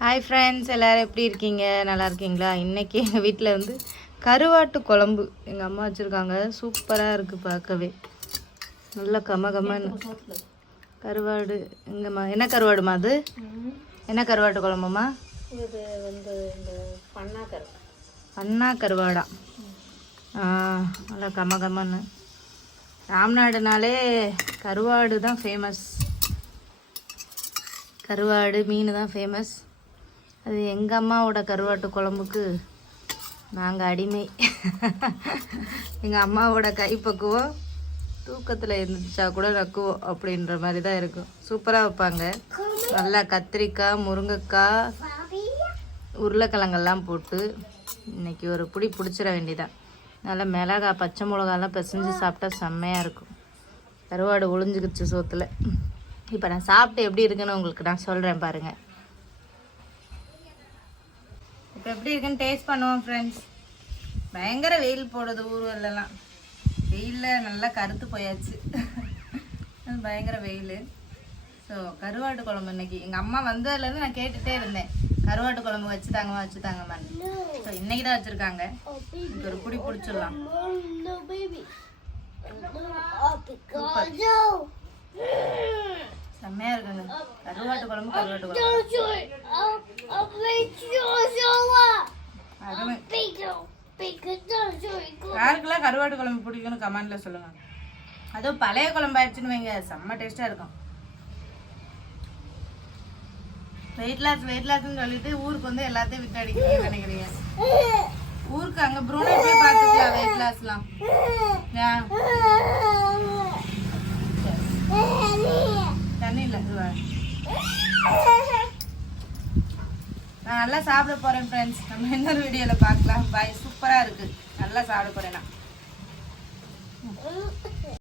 Hi friends, எல்லோரும் எப்படி இருக்கீங்க? நல்லா இருக்கீங்களா? இன்றைக்கி எங்கள் வீட்டில் வந்து கருவாட்டு குழம்பு எங்கள் அம்மா வச்சுருக்காங்க. சூப்பராக இருக்குது பார்க்கவே, நல்லா கமகமன்னு. கருவாடு எங்கம்மா? என்ன கருவாடுமா அது? என்ன கருவாட்டு குழம்புமா? இது வந்து இந்த பண்ணா கருவாடா? நல்லா கமகமன்னு. ராம்நாடுனாலே கருவாடு தான் ஃபேமஸ். கருவாடு மீன் தான் ஃபேமஸ். அது எங்கள் அம்மாவோட கருவாட்டு குழம்புக்கு நாங்கள் அடிமை. எங்கள் அம்மாவோட கைப்பக்குவோம் தூக்கத்தில் இருந்துச்சா கூட நக்குவோம் அப்படின்ற மாதிரி தான் இருக்கும். சூப்பராக வைப்பாங்க. நல்லா கத்திரிக்காய், முருங்கைக்காய், உருளைக்கிழங்கெல்லாம் போட்டு இன்றைக்கி ஒரு புடி பிடிச்சிட வேண்டியதான். நல்லா மிளகாய், பச்சை மிளகாலாம் பிசைஞ்சு சாப்பிட்டா செம்மையாக இருக்கும். கருவாடு ஒளிஞ்சுக்கிச்சு சோத்தில். இப்போ நான் சாப்பிட்டு எப்படி இருக்குன்னு உங்களுக்கு நான் சொல்கிறேன் பாருங்கள். இப்போ எப்படி இருக்குன்னு டேஸ்ட் பண்ணுவோம் ஃப்ரெண்ட்ஸ். பயங்கர வெயில் போடுது ஊர்வலெல்லாம். வெயிலில் நல்லா கருத்து போயாச்சு. பயங்கர வெயில். ஸோ கருவாட்டு குழம்பு இன்னைக்கு எங்கள் அம்மா வந்ததுலேருந்து நான் கேட்டுகிட்டே இருந்தேன், கருவாட்டு குழம்பு வச்சுதாங்கம்மா வச்சுதாங்கம்மான்னு. ஸோ இன்னைக்கு தான் வச்சுருக்காங்க. எனக்கு ஒரு புடி பிடிச்சிடலாம். செம்மையா இருக்குங்க கருவாட்டு குழம்பு. கருவாட்டு குழம்பு யாருக்கெல்லாம் கருவாட்டு குழம்பு பிடிக்கும்னு கமெண்ட்ல சொல்லுங்க. அதுவும் பழைய குழம்பு ஆயிடுச்சுன்னு வைங்க, செம்ம டேஸ்டா இருக்கும். வெயிட் லாஸ்ன்னு சொல்லிட்டு ஊருக்கு வந்து எல்லாத்தையும் விட்டு அடிக்கிறீங்கன்னு நினைக்கிறீங்க. ஊருக்கு அங்க ப்ரூனை போய் பார்த்துக்கலாம் வெயிட் லாஸ்லாம். தண்ணி இல்லை, நான் நல்லா சாப்பிட போறேன் ஃப்ரெண்ட்ஸ். நம்ம இன்னொரு வீடியோவில் பார்க்கலாம். பாய். சூப்பராக இருக்குது. நல்லா சாப்பிட போறேன் நான்.